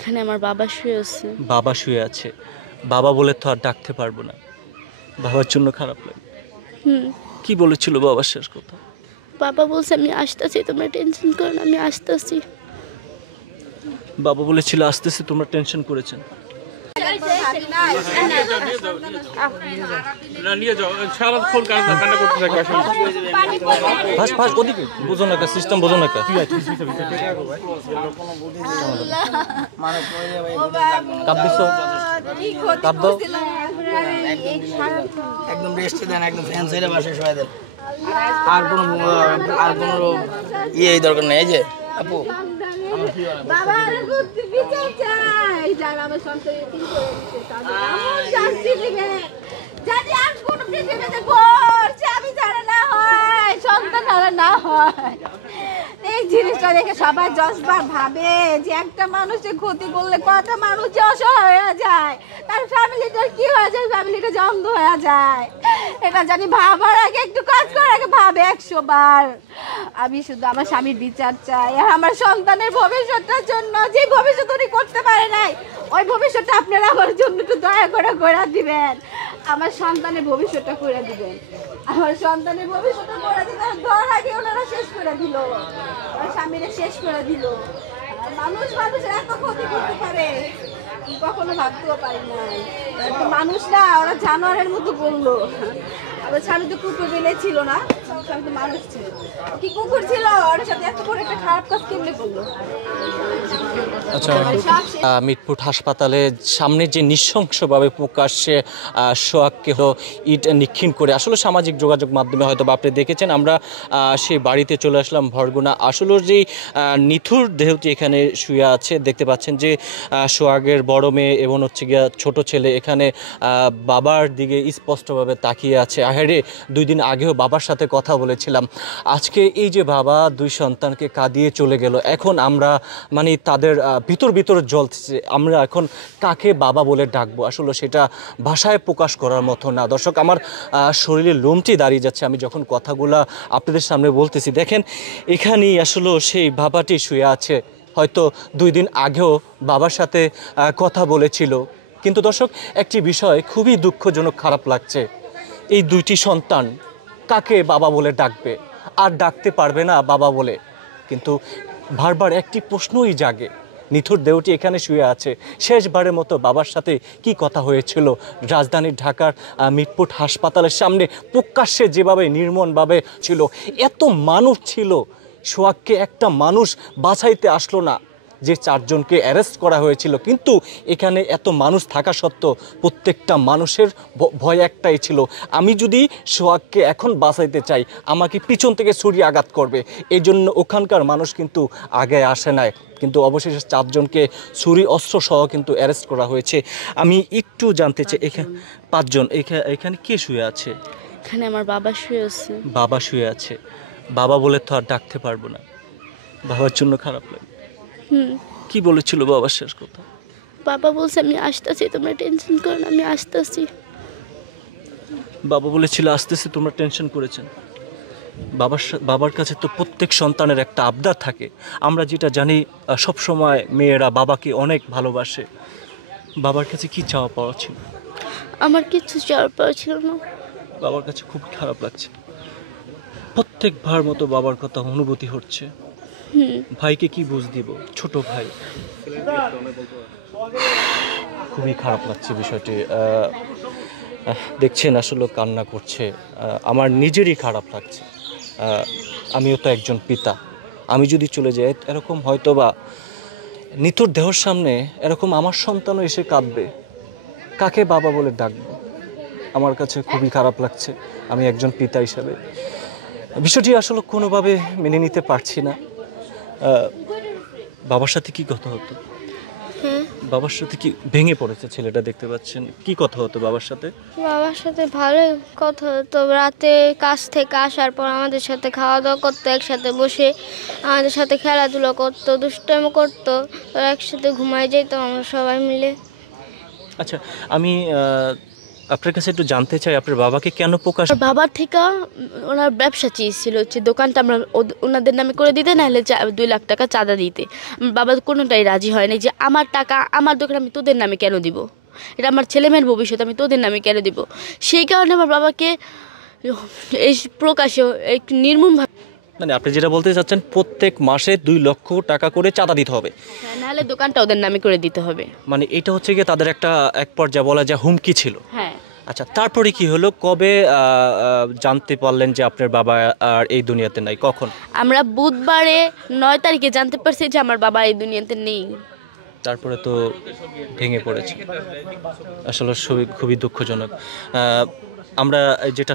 এখানে আমার বাবা শুয়ে আছে। বাবা শুয়ে আছে। বাবা বলে তো আর ডাকতে পারবো না, বাবার জন্য খারাপ লাগে। হুম। কি বলেছিল বাবার শেষ কথা? বাবা বলছে আমি আসতেছি, তোমরা টেনশন করো না, আমি আসতেছি। বাবা বলেছিল আসতেছে, তোমরা টেনশন করেছেন। ওদিকে বোঝো না, সিস্টেম বোঝো না। কাপ দিছো, কাপ দাও। একদম রেস্টে দেন, একদম ফ্যান ছেড়ে বাসে শোয়া দেন। আর কোনো ইয়ে দরকার নেই। এই যে আপু বাবার বুদ্ধি বিচার চাই, যারা আমার সন্তানের তিন করে দিচ্ছে তাদের এমন শাস্তি দিবে যাতে আর কোনো পৃথিবীতে করছে আমি যারা না হয়, সন্তান হারা না হয়। এই জিনিসটা দেখে সবাই 10 বার ভাবে যে একটা মানুষের ক্ষতি করলে কত মানুষ যে অসহায় হয়ে যায়, তার ফ্যামিলিটার কি হয়ে যায়, ফ্যামিলিটা জন্দ হয়ে যায়। এটা জানি ভাবার আগে, একটু কাজ করার আগে ভাবে 100 বার। আমি শুধু আমার স্বামীর বিচার চাই, আর আমার সন্তানের ভবিষ্যতের জন্য যে ভবিষ্যৎ উনি করতে পারে নাই, ওই ভবিষ্যৎটা আপনারা আমার জন্য একটু দয়া করে করে দিবেন। আমার সন্তানের ভবিষ্যৎটা করে দিবেন। আমার সন্তানের ভবিষ্যৎটা করে দিবেন। ধর আগে ওনারা শেষ করে দিল, আমার স্বামীরা শেষ করে দিল। মানুষের এত ক্ষতি করতে পারে কখনো ভাবতেও পারি না। মানুষ না, ওরা জানোয়ারের মতো বললো। আমার স্বামী তো কুকুর বেলে ছিল না, স্বামী তো মানুষ ছিল। কি কুকুর ছিল, ওর সাথে এত বড় একটা খারাপ কাজ কেমনে করলো? আচ্ছা, মিটফুট হাসপাতালে সামনে যে নৃশংসভাবে প্রকাশ্যে সোহাগকে ইট নিক্ষিণ করে, আসলে সামাজিক যোগাযোগ মাধ্যমে হয়তো বা আপনি দেখেছেন, আমরা সেই বাড়িতে চলে আসলাম ভরগুনা। আসলে যেই নিথুর দেহটি এখানে শুয়ে আছে, দেখতে পাচ্ছেন যে সোহাগের বড় মেয়ে এবং হচ্ছে গিয়া ছোট ছেলে এখানে বাবার দিকে স্পষ্টভাবে তাকিয়ে আছে। আহারে, 2 দিন আগেও বাবার সাথে কথা বলেছিলাম। আজকে এই যে বাবা 2 সন্তানকে কাঁদিয়ে চলে গেল, এখন আমরা মানে তাদের ভিতর জ্বলছে। আমরা এখন কাকে বাবা বলে ডাকবো, আসলে সেটা ভাষায় প্রকাশ করার মতো না। দর্শক, আমার শরীরে লোমটি দাঁড়িয়ে যাচ্ছে আমি যখন কথাগুলা আপনাদের সামনে বলতেছি। দেখেন, এখানেই আসলে সেই বাবাটি শুয়ে আছে, হয়তো 2 দিন আগেও বাবার সাথে কথা বলেছিল। কিন্তু দর্শক, একটি বিষয় খুবই দুঃখজনক, খারাপ লাগছে। এই 2টি সন্তান কাকে বাবা বলে ডাকবে? আর ডাকতে পারবে না বাবা বলে। কিন্তু বারবার একটি প্রশ্নই জাগে, নিথুর দেহটি এখানে শুয়ে আছে, শেষবারের মতো বাবার সাথে কি কথা হয়েছিল রাজধানীর ঢাকার মিটফুট হাসপাতালের সামনে প্রকাশ্যে যেভাবে নির্মমভাবে ছিল, এত মানুষ ছিল, সোহাগকে একটা মানুষ বাঁচাইতে আসলো না। যে 4 জনকে অ্যারেস্ট করা হয়েছিল, কিন্তু এখানে এত মানুষ থাকা সত্ত্বেও প্রত্যেকটা মানুষের ভয় একটাই ছিল, আমি যদি সোহাগকে এখন বাঁচাইতে চাই আমাকে পিছন থেকে ছুরি আঘাত করবে। এই জন্য ওখানকার মানুষ কিন্তু আগে আসে নাই, কিন্তু অবশেষে 4 জনকে ছুরি অস্ত্র সহ কিন্তু অ্যারেস্ট করা হয়েছে। আমি একটু জানতে চাই, এখানে 5 জন, এখানে কে শুয়ে আছে? এখানে আমার বাবা শুয়ে আছে। বাবা শুয়ে আছে। বাবা বলে তো আর ডাকতে পারবো না, বাবার জন্য খারাপ লাগে। হুম। কি বলেছিল বাবার শেষ কথা? বাবা বলছে আমি আসতেছি, তোমরা টেনশন করো না, আমি আসতেছি। বাবা বলেছিল আসতেছে, তোমরা টেনশন করেছেন। বাবার কাছে তো প্রত্যেক সন্তানের একটা আবদার থাকে। আমরা যেটা জানি, সব সময় মেয়েরা বাবাকে অনেক ভালোবাসে। বাবার কাছে কি চাওয়া পাওয়া ছিল? আমার কিচ্ছু চাওয়ার পাওয়া ছিল না। বাবার কাছে খুব খারাপ লাগছে, প্রত্যেকবার মতো বাবার কথা অনুভূতি হচ্ছে। ভাইকে কি বুঝ দিব, ছোট ভাই। খুবই খারাপ লাগছে বিষয়টি। দেখছেন আসলে কান্না করছে, আমার নিজেরই খারাপ লাগছে। আমিও তো একজন পিতা, আমি যদি চলে যাই এরকম হয়তো বা নিথুর দেহর সামনে এরকম আমার সন্তানও এসে কাঁদবে, কাকে বাবা বলে ডাকবো? আমার কাছে খুবই খারাপ লাগছে আমি একজন পিতা হিসাবে। বিষয়টি আসলে কোনোভাবে মেনে নিতে পারছি না। বাবার সাথে কি কথা হতো? বাবার সাথে কি ভেঙে পড়েছে ছেলেটা, দেখতে পাচ্ছেন। কি কথা হতো বাবার সাথে? বাবার সাথে ভালো কথা হতো, রাতে কাজ থেকে আসার পর আমাদের সাথে খাওয়া দাওয়া করতো, একসাথে বসে আমাদের সাথে খেলাধুলা করতো, দুষ্টামি করতো, একসাথে ঘুমায় যেতাম আমরা সবাই মিলে। আচ্ছা, আমি আপনার কাছে একটু জানতে চাই আপনার বাবাকে কেন প্রকাশ আমার বাবার থেকে ওনার ব্যবসা চেয়েছিল হচ্ছে দোকানটা আমরা ওনাদের নামে করে দিতে, নাহলে 2 লাখ টাকা চাঁদা দিতে। আমার বাবা কোনোটাই রাজি হয়নি যে আমার টাকা আমার দোকান আমি তোদের নামে কেন দিব, এটা আমার ছেলেমেয়ের ভবিষ্যৎ, আমি তোদের নামে কেন দিব। সেই কারণে আমার বাবাকে এই প্রকাশে একটু নির্মমভাবে, মানে আপনি যেটা বলতে চাচ্ছেন প্রত্যেক মাসে 2 লক্ষ টাকা করে চাঁদা দিতে হবে, নাহলে দোকানটা ওদের নামে করে দিতে হবে। মানে এটা হচ্ছে গিয়ে তাদের একটা এক পর্যায়ে বলা যায় হুমকি ছিল। হ্যাঁ। আচ্ছা, তারপরে কি হলো, কবে জানতে পারলেন যে আপনার বাবা আর এই দুনিয়াতে নাই, কখন? আমরা বুধবারে 9 তারিখে জানতে পারছি যে আমার বাবা এই দুনিয়াতে নেই। তারপরে তো ভেঙে পড়েছে, আসলে খুবই দুঃখজনক। আমরা যেটা